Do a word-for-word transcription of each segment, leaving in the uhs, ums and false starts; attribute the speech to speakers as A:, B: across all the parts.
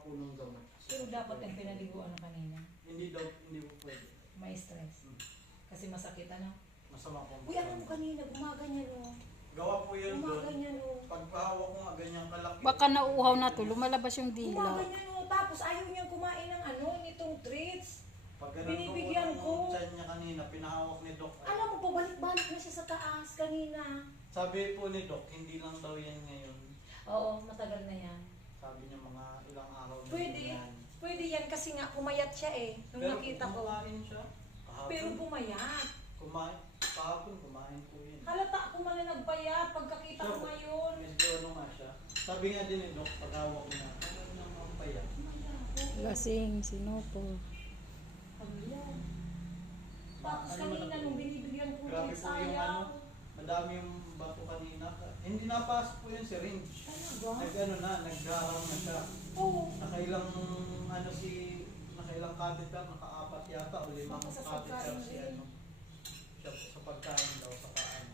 A: po ng gamot.
B: Pero dapat yung pinaliguan na kanina.
A: Hindi daw, hindi po pwede.
B: May stress.
A: Hmm.
B: Kasi masakit ano.
A: Masama po.
B: Uy, alam mo kanina, gumaganyan o.
A: Gawa po yan doon.
B: Gumaganyan o.
A: Pagpahawak ko nga ganyang kalaki.
C: Baka nauuhaw na to, lumalabas yung dila.
B: Gumaganyan o. Tapos ayaw niyang kumain ng ano, nitong treats.
A: Pag ganun
B: Binibigyan
A: po
B: ko.
A: ng tiyan niya kanina, pinahawak ni Doc.
B: Alam mo, pabalik-balik na siya sa taas kanina.
A: Sabi po ni Doc, hindi lang daw yan ngayon.
B: Oo, matagal na yan.
A: Sabi niya mga ilang araw na
B: Pwede.
A: yan.
B: Pwede yan kasi nga pumayat siya eh. Nung
A: Pero
B: nakita ko.
A: kumain siya. Kahapon.
B: Pero pumayat.
A: Kumain. Kahapon kumain po yun.
B: Halata ko man na nagpayat pagkakita ko
A: Siya po,
B: ngayon.
A: Medyo ano nga siya. Sabi nga din ni Doc, paghawak ko na, ano naman pa yan?
C: Lasing, sinopo.
B: Ayan. Tapos
A: Ano
B: kanina
A: man-
B: nung binibigyan ko
A: Grabe
B: ng
A: po yung ano,
B: sayang.
A: madami yung bato kanina. Hindi napasok po yung syringe.
B: Talaga?
A: Nag ano na, naggarang na siya.
B: Oo.
A: Nakailang ano si, nakailang catheter, nakaapat yata o limang
B: Baka sa
A: catheter
B: pagkain
A: si
B: din.
A: ano. Siya po, sa pagkain daw, sa kaano.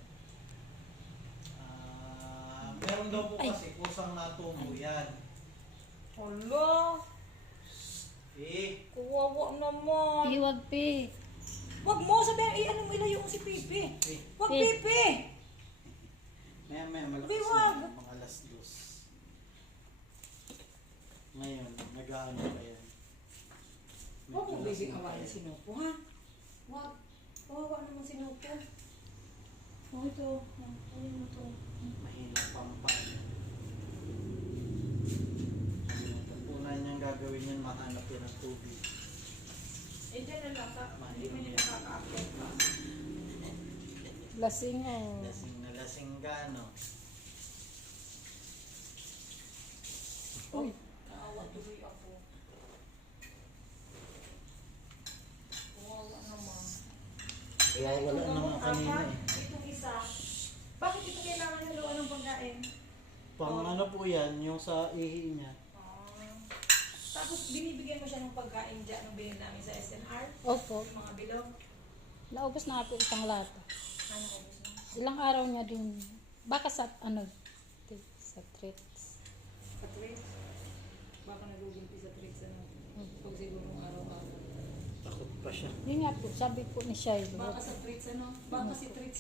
A: Ah, meron daw po
C: Ay.
A: kasi kusang natubo yan.
B: Hala.
A: Eh,
B: Kuwawa naman.
C: Iwag pi.
B: Wag mo sabihin, eh, ano mo ilayo mo si Pipi.
A: eh.
B: Wag
C: Pi.
B: Pipi.
A: Maya maya malakas
B: Biwag.
A: na mga alas dos. Ngayon, nag-aano pa yan.
B: Wag mo
A: Medyo
B: bibig
A: lasing pa
B: awayin
A: yan.
B: si Nopo, ha? Wag. Kawawa naman si Nopo. Oh, ito. Ayun mo to.
A: Mahina pang paano. Una niyang gagawin yan, mahanap yan ng tubig.
B: Eh, dyan na lang ka. Hindi mo niya nakaka-update pa.
C: Lasing oh.
A: Lasing na lasing ka, no?
C: Uy.
B: Naawa tuloy ako. Kawawa naman.
A: Kaya wala
B: Itong
A: naman kanina
B: apat,
A: eh.
B: Itong isa. Bakit ito kailangan haluan ng pagkain?
A: Pang ano po yan, yung sa ihi niya.
B: Ah. Tapos binibigyan mo siya ng pagkain dyan nung bilhin namin sa S N R?
C: Opo.
B: Yung mga bilog?
C: Naubos na po isang lata.
B: Ano ko gusto?
C: Ilang araw niya din. Baka sa ano, ti- sa treats.
B: Sa treats? Baka nagugulpi sa treats ano? Pag siguro araw-araw.
A: Takot pa siya.
C: Yun nga po, sabi po ni Shiloh.
B: Baka sa treats ano? Baka si treats